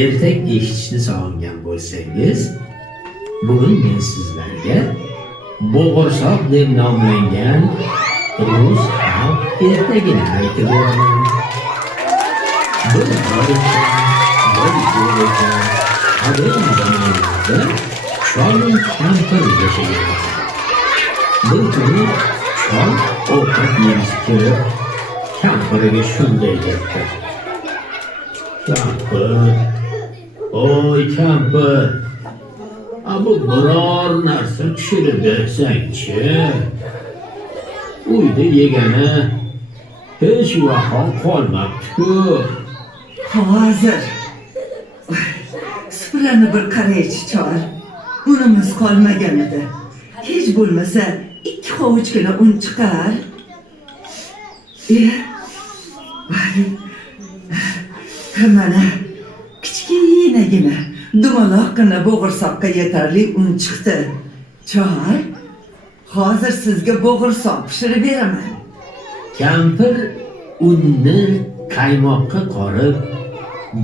ertak eshitishni sog'ingan bo'lsangiz, bugun men sizlarga bo'g'irsoq deb nomlangan rus xalq ertagini aytib beraman. Bir qadim zamonlarda Chol kampir yashagan. Bir kuni Chol ovqat yeyishga kirib, kampiriga shunday debdi: "Kampir, oy kampir, bu biror narsa tushirib bersang-chi. Uyda yegani hech vaqo qolmabdi-ku." Hozir suprani bir qaraychi Chol. Unimiz qolmagan edi. Hech bo'lmasa 2 hovuchgina un chiqar. Mana kichkinagina dumaloqqina bo'g'irsoqqa yetarli un chiqdi. Chol, hozir sizga bo'g'irsoq pishirib beraman. Kampir unni qaymoqqa qorib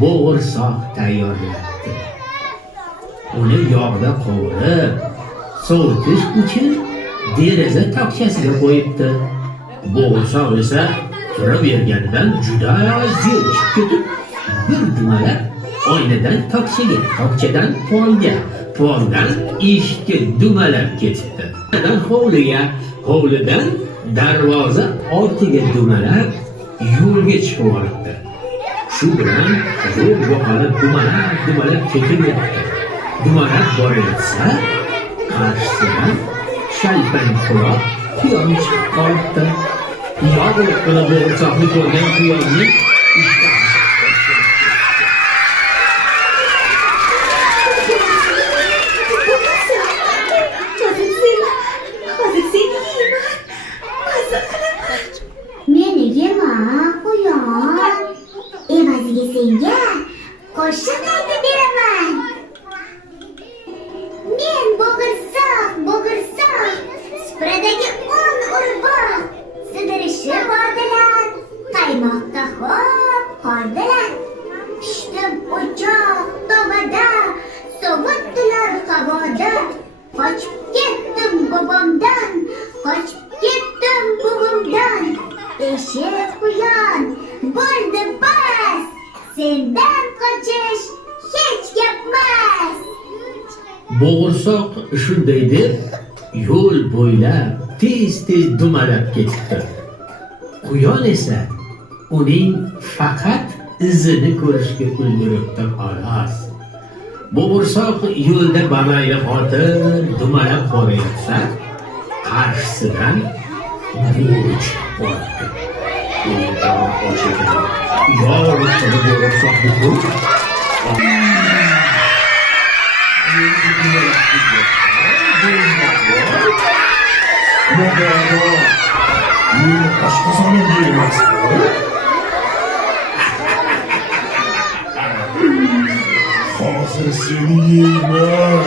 bo'g'irsoq tayyorlatdi. Uni yog'da qovurib, sovutish uchun deraza tokchasiga qo'yibdi. Bo'g'irsoq esa turaverganidan juda zerikib ketib, bir dumalab oynadan tokchaga, tokchadan polga, poldan eshikka dumalab ketibdi. Hovliga, hovlidan darvoza ortiga dumalab yo'lga chiqib olibdi. Shu bilan yo'l yoqalab dumalab ketaverdi. Dumalab boryotsa, qarshisidan shalpang quloq quyon chiqib qolibdi. Yog'liqqina bo'g'irsoqni ko'rgan quyonni Meni yema quyon, evaziga senga qo'shiq aytib beraman. Men bo'g'irsoq, supradagi un urvoq, sidirishi bordilar, qaymoqqa xo'p qordilar. Pishdim o'choq tovada, sovutdilar havoda. Qochib ketdim bobomdan, qochib ketdim buvimdan. Eshit quyon, bo'ldi bas, sendan qochish hech gapmas. Bo'g'irsoq shunday deb yo'l bo'ylab tez-tez dumalab ketibdi. Quyon esa uning faqat izini ko'rishga ulguribdi xolos. Bo'g'irsoq yo'lda bamayli xotir dumalab borayotsa, qarshisidan bo'ri chiqib qoldi. Uning qorni och ekan. Yog'liqqina bo'g'irsoqni ko'rib, hozir seni yeyman.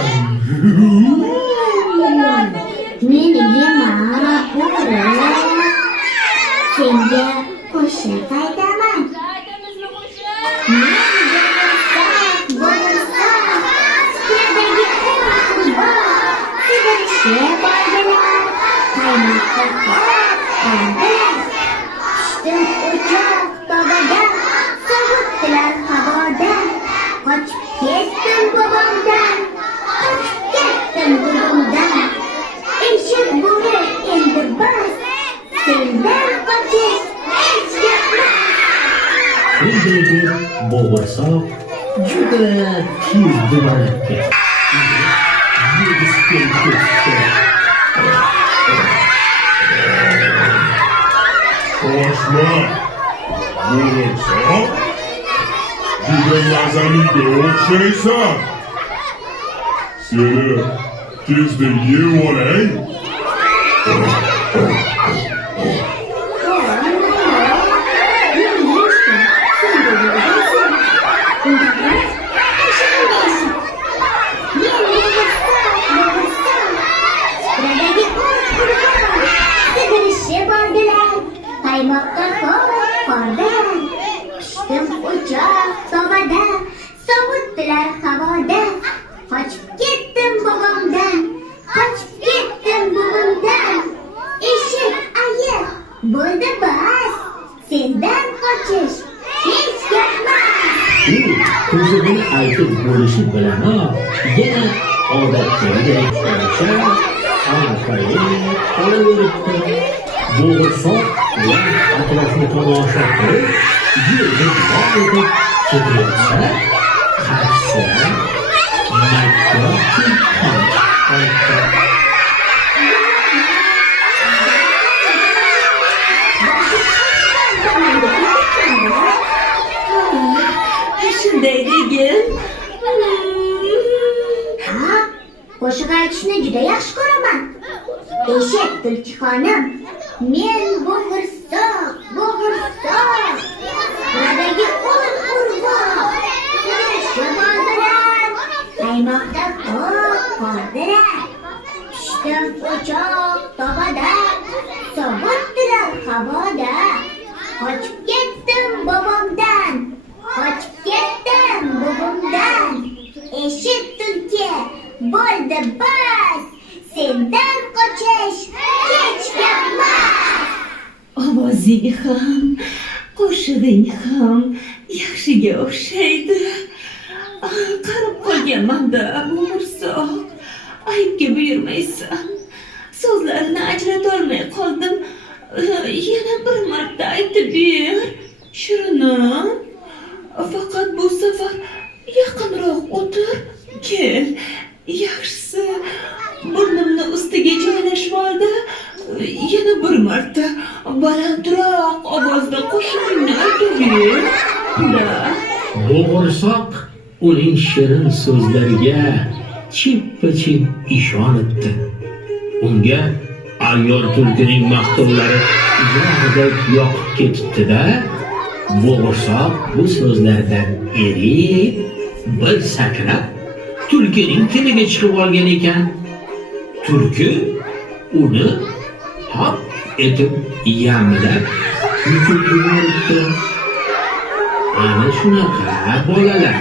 Meni yema bo'ri, senga qo'shiq aytaman. Pishdim o'choq tovada, sovutdilar havoda. Qochib ketdim bobomdan, qochib ketdim buvimdan. Eshit bo'ri endi bas, sendan qochish hech gapmas. shunday deb bo'g'irsoq juda tez dumalab ketdi. Qo'shma, bo'g'irsoq, juda mazaliga o'xshaysan. Seni tezda yeb olay. Qaymoqqa xo'p qordan, pishdim o'choq tovada, sovutdilar havoda. Qochib ketdim bobomdan, qochib ketdim buvimdan. Eshik ayiq bo'ldi bas, sendan qochish hech gapmas. U ko'zini aytib bo'lishi bilanoq yana odatdagidek orqaga qolaveribdi. Bo'g'irsoq ular atrofni tomosha qilib yerga duo etib ketayotsa, qarshisi makka tilxon qaytdi. Shunday degin. Ha, qo'shiq aytishni juda yaxshi ko'raman. Eshak tulki xonim, men bo'g'irsoq, bo'g'irsoq. Buradagi urvoq, shaboldirar, qaymoqda qoldirar. Pishdim o'choq tog'ada, sovutdilar havoda. Qochib ketdim bobomdan, qochib ketdim buvimdan. Eshik tulki bo'ldi bas, sendan qochish hech gapmas. Ovozing ham, qo'shig'ing ham yaxshiga o'xshaydi. Qarib qolganman-da, bo'g'irsoq. Aybga buyurmaysan. So'zlarini ajratolmay qoldim. Yana bir marta aytib ber, Shirinim. Faqat bu safar yaqinroq o'tir. Kel, yaxshisi burnimni ustiga joylashib oldi. Yana bir marta balandroq ovozda qo'shig'ingni aytib ber. Bo'g'irsoq uning shirin so'zlariga chippa-chip ishonibdi. Unga ayyor tulkining maqtovlari yog'dek yoqib ketibdi-da. Bo'g'irsoq bu so'zlardan erib, bir sakrab tulkining tiliga chiqib olgan ekan. Tulki uni hop etib yamlab yutib yuboribdi. Ana shunaqa bolalar.